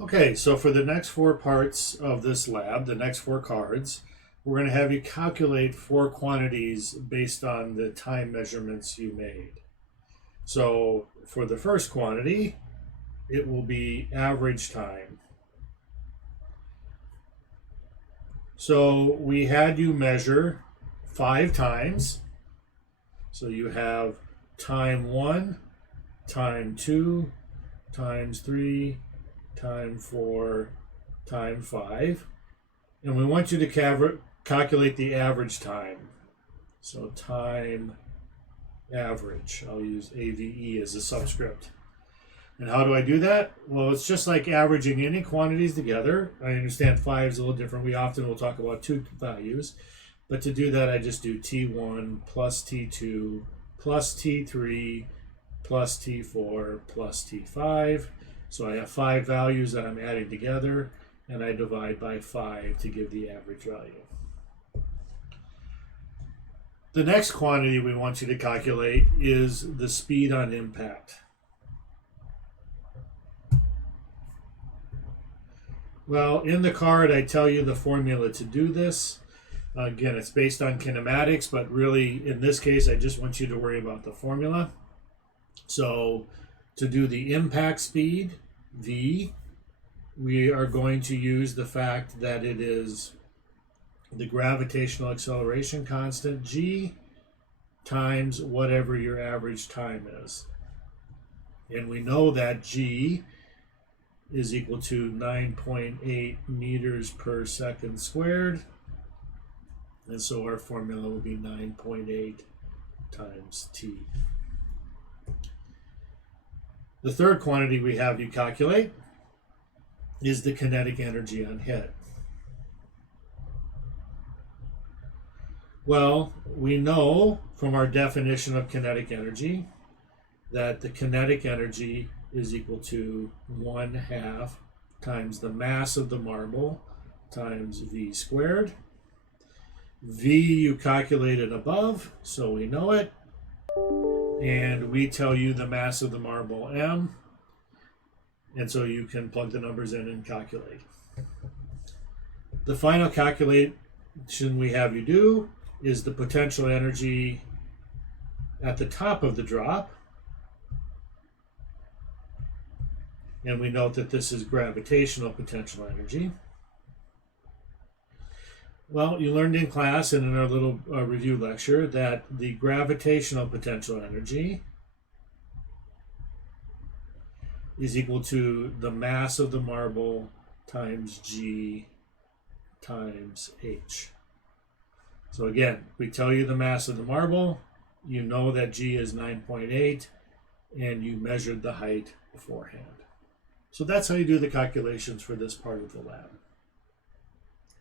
Okay, so for the next four parts of this lab, the next four cards, we're going to have you calculate four quantities based on the time measurements you made. So for the first quantity, it will be average time. So we had you measure 5 times. So you have time 1, time 2, times 3, time 4, time 5. And we want you to calculate the average time. So time average. I'll use AVE as a subscript. And how do I do that? Well, it's just like averaging any quantities together. I understand 5 is a little different. We often will talk about 2 values. But to do that, I just do T1 plus T2 plus T3 plus T4 plus T5. So I have 5 values that I'm adding together, and I divide by 5 to give the average value. The next quantity we want you to calculate is the speed on impact. Well, in the card, I tell you the formula to do this. Again, it's based on kinematics, but really, in this case, I just want you to worry about the formula. So, to do the impact speed, V, we are going to use the fact that it is the gravitational acceleration constant, G, times whatever your average time is. And we know that G is equal to 9.8 meters per second squared. And so our formula will be 9.8 times T. The third quantity we have you calculate is the kinetic energy on hit. Well, we know from our definition of kinetic energy that the kinetic energy is equal to 1/2 times the mass of the marble times V squared. V you calculated above, so we know it. And we tell you the mass of the marble M. And so you can plug the numbers in and calculate. The final calculation we have you do is the potential energy at the top of the drop. And we note that this is gravitational potential energy. Well, you learned in class and in our little review lecture that the gravitational potential energy is equal to the mass of the marble times G times H. So again, we tell you the mass of the marble, you know that G is 9.8, and you measured the height beforehand. So that's how you do the calculations for this part of the lab.